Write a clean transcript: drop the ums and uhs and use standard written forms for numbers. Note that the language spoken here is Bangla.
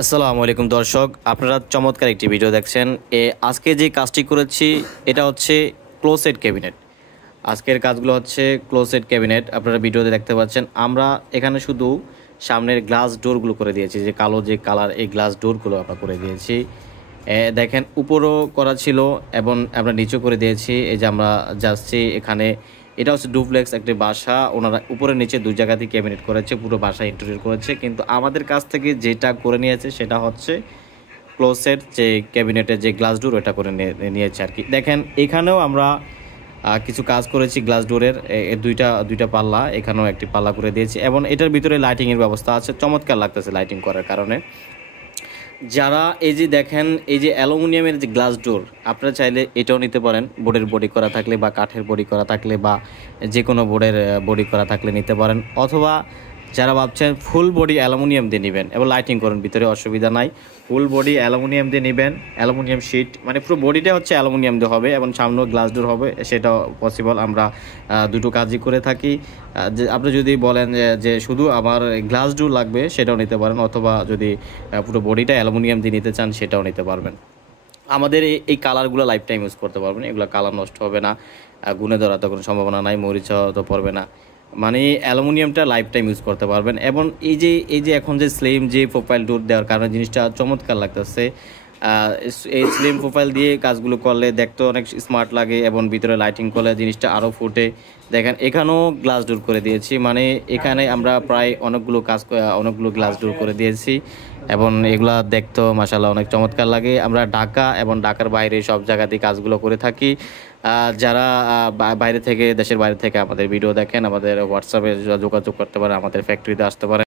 আসসালামু আলাইকুম দর্শক, আপনারা চমৎকার একটি ভিডিও দেখছেন। আজকে যে কাজটি করেছি এটা হচ্ছে ক্লোজেট ক্যাবিনেট। আজকের কাজগুলো হচ্ছে ক্লোজেট ক্যাবিনেট। আপনারা ভিডিওতে দেখতে পাচ্ছেন আমরা এখানে শুধু সামনের গ্লাস ডোরগুলো করে দিয়েছি, যে কালো যে কালার এই গ্লাস ডোরগুলো আমরা করে দিয়েছি। দেখেন উপরও করা ছিল এবং আমরা নিচেও করে দিয়েছি। এই যে আমরা যাচ্ছি এখানে, এটা হচ্ছে ডুপ্লেক্স একটি বাসা, ওনারা উপরে নিচে দুই জায়গাতেই ক্যাবিনেট করেছে, পুরো বাসা ইন্টেরিয়র করেছে। কিন্তু আমাদের কাছ থেকে যেটা করে নিয়েছে সেটা হচ্ছে ক্লোজেট যে ক্যাবিনেটের যে গ্লাস ডোর ওটা করে নিয়েছে আর কি। দেখেন এখানেও আমরা কিছু কাজ করেছি গ্লাস ডোরের, দুইটা পাল্লা, এখানেও একটি পাল্লা করে দিয়েছি এবং এটার ভিতরে লাইটিংয়ের ব্যবস্থা আছে। চমৎকার লাগতেছে লাইটিং করার কারণে। যারা এই যে দেখেন এই যে অ্যালুমিনিয়ামের যে গ্লাস ডোর, আপনারা চাইলে এটাও নিতে পারেন, বোর্ডের বডি করা থাকলে বা কাঠের বডি করা থাকলে বা যে কোনো বোর্ডের বডি করা থাকলে নিতে পারেন। অথবা যারা ভাবছেন ফুল বডি অ্যালুমিনিয়াম দিয়ে নেবেন এবং লাইটিং করেন, ভিতরে অসুবিধা নাই, ফুল বডি অ্যালুমিনিয়াম দিয়ে নেবেন, অ্যালুমিনিয়াম শিট মানে পুরো বডিটা হচ্ছে অ্যালুমিনিয়াম দিয়ে হবে এবং সামনেও গ্লাস ডোর হবে, সেটাও পসিবল। আমরা দুটো কাজই করে থাকি। যে আপনি যদি বলেন যে শুধু আমার গ্লাস ডোর লাগবে সেটাও নিতে পারেন, অথবা যদি পুরো বডিটা অ্যালুমিনিয়াম দিয়ে নিতে চান সেটাও নিতে পারবেন। আমাদের এই কালারগুলো লাইফ টাইম ইউজ করতে পারবেন, এগুলো কালার নষ্ট হবে না, গুণে ধরা তো কোনো সম্ভাবনা নাই, মরিচা তো পড়বে না, মানে অ্যালুমিনিয়ামটা লাইফ টাইম ইউজ করতে পারবেন। এবং এই যে এখন যে স্লিম যে প্রোফাইল ডোর দেওয়ার কারণে জিনিসটা চমৎকার লাগতেছে। এই স্লিম প্রোফাইল দিয়ে কাজগুলো করলে দেখতে অনেক স্মার্ট লাগে এবং ভিতরে লাইটিং করলে জিনিসটা আরও ফুটে। দেখেন এখানেও গ্লাস ডোর করে দিয়েছি, মানে এখানে আমরা প্রায় অনেকগুলো গ্লাস ডোর করে দিয়েছি এবং এগুলা দেখতেও মাশাআল্লাহ অনেক চমৎকার লাগে। আমরা ঢাকা এবং ঢাকার বাইরে সব জায়গাতেই কাজগুলো করে থাকি। যারা বাইরে থেকে, দেশের বাইরে থেকে আমাদের ভিডিও দেখেন, আমাদের হোয়াটসঅ্যাপে যোগাযোগ করতে পারেন, আমাদের ফ্যাক্টরিতে আসতে পারেন।